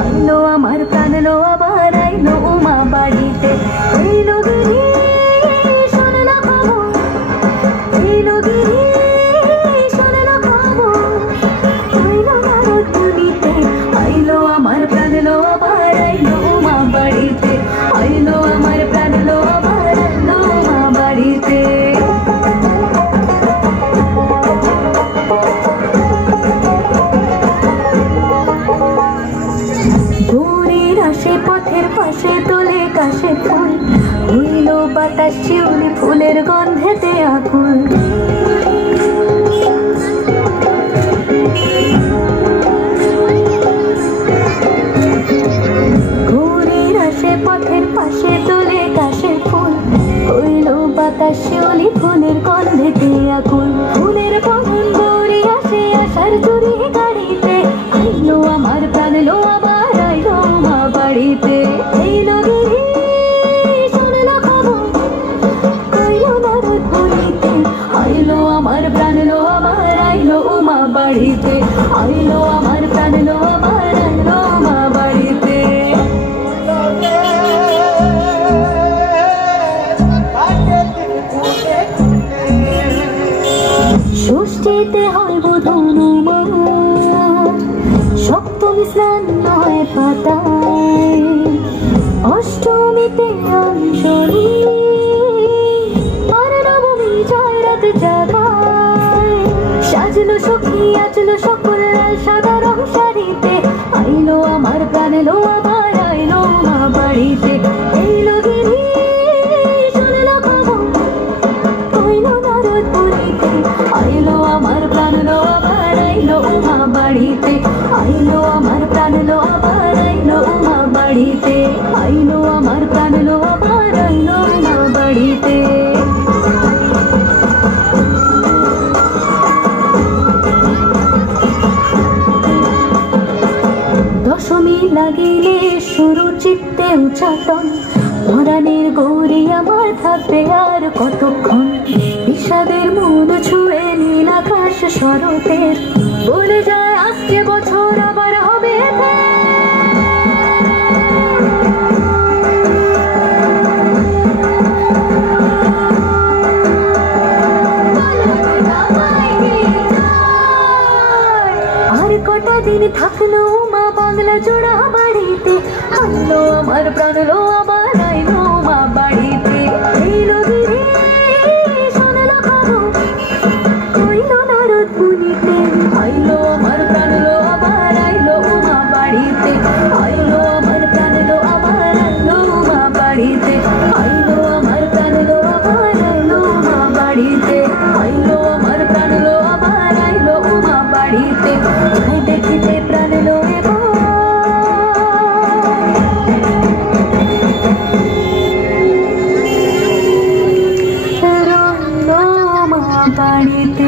আইলো আমার প্রাণ লো আবার আইলো মা বাড়িতে আইলো গিরি শোনে না খবর আইলো গিরি শোনে না খবর আইলো নারদ মুনিতে আইলো আমার প্রাণ লো আবার আইলো মা বাড়িতে আইলো আমার প্রাণ লো আবার আইলো মা বাড়িতে পথের পাশে তোলে কাশে ফুল হইল বাতাস শিউলি ফুলের গন্ধেতে আকুল ঘুরির আসে পথের পাশে তোলে কাশে ফুল হইল বাতাস শিউলি ফুলের গন্ধেতে আকুল ফুলের পবন গড়ি আসে আসার চুরি গাড়িতে আইলো আমার প্রাণ লো আবার আইলো মা বাড়িতে আইলো গিরি শোনে না খবর আইলো নারদ মুনিতে আইলো আমার প্রাণ লো আবার আইলো মা বাড়িতে আইলো আমার প্রাণ লো আবার আইলো মা বাড়িতে ষষ্ঠীতে হয় বোধনু সপ্তমী স্নান নয় পাতায় অষ্টমীতে অঞ্জলি আর নবমী জয় রাত জাগায় সাজলো সখী আজলো সকল লাল সাদা রং শাড়িতে আইলো আমার প্রাণ লো আবার আইলো মা বাড়িতে আইলো গিরি শোনে না খবর আইলো নারদ মুনিতে আইলো আমার প্রাণ লো আবার আইলো মা বাড়িতে আইলো আমার প্রাণ লো আবার আইলো মা বাড়িতে আইলো আমার প্রাণ লো আবার আইলো মা বাড়িতে দশমী লাগিলে শুরু চিত্তে উচ্চাটন ধরানির গৌরী আমার থাকবে আর কতক্ষণ বিষাদের মন ছুঁয়ে নীল আকাশ শরতের বলে যায় আসছে বছর আবার হবে আর কটা দিন থাকলো মা বাংলা জোড়া বাড়িতে আইলো আমার প্রাণ লো আবার আইলো মা বাড়িতে আইলো গিরি শোনে না খবর আইলো নারদ মুনিতে আইলো আমার প্রাণ লো আবার আইলো মা বাড়িতে আইলো আমার প্রাণ লো আবার আইলো মা বাড়িতে আইলো আমার প্রাণ লো আবার আইলো মা বাড়িতে আইলো আমার প্রাণ লো আবার আইলো মা বাড়িতে যাই দেখিতে প্রাণ লো মা বাড়িতে।